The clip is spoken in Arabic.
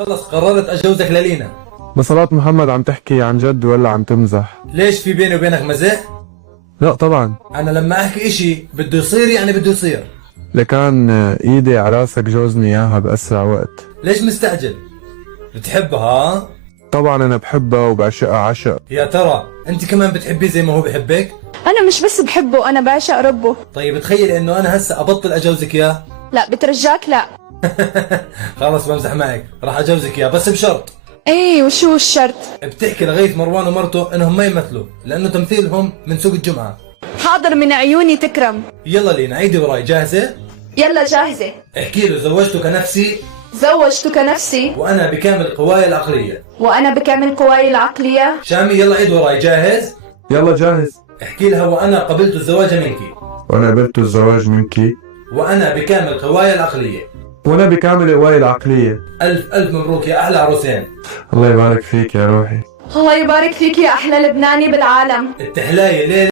خلص قررت اجوزك للينا. بصلاة محمد عم تحكي عن جد ولا عم تمزح؟ ليش في بيني وبينك مزح؟ لا طبعا. انا لما احكي اشي بده يصير يعني بده يصير. لكان ايدي على راسك جوزني اياها بأسرع وقت. ليش مستعجل؟ بتحبها ها؟ طبعا انا بحبها وبعشقها عشق. يا ترى انت كمان بتحبيه زي ما هو بحبك؟ أنا مش بس بحبه، أنا بعشق ربه. طيب تخيل انه انا هسه ابطل اجوزك اياه. لا بترجاك لا. خلص بمزح معك، راح اجوزك اياه بس بشرط. إيه وشو الشرط؟ بتحكي لغيث مروان ومرته انهم ما يمثلوا لانه تمثيلهم من سوق الجمعة. حاضر من عيوني تكرم. يلا لينا عيدي وراي، جاهزة؟ يلا جاهزة. احكي له زوجتك نفسي زوجتك نفسي وانا بكامل قواي العقلية. وأنا بكامل قواي العقلية. شامي يلا عيد وراي، جاهز؟ يلا جاهز. احكي لها وانا قبلت الزواج منك وانا قبلت الزواج منك وانا بكامل قواي العقلية. وانا بكامل قواي العقلية. الف الف مبروك يا احلى عروسين. الله يبارك فيك يا روحي. الله يبارك فيك يا أحلى لبناني بالعالم. التحلاية ليلة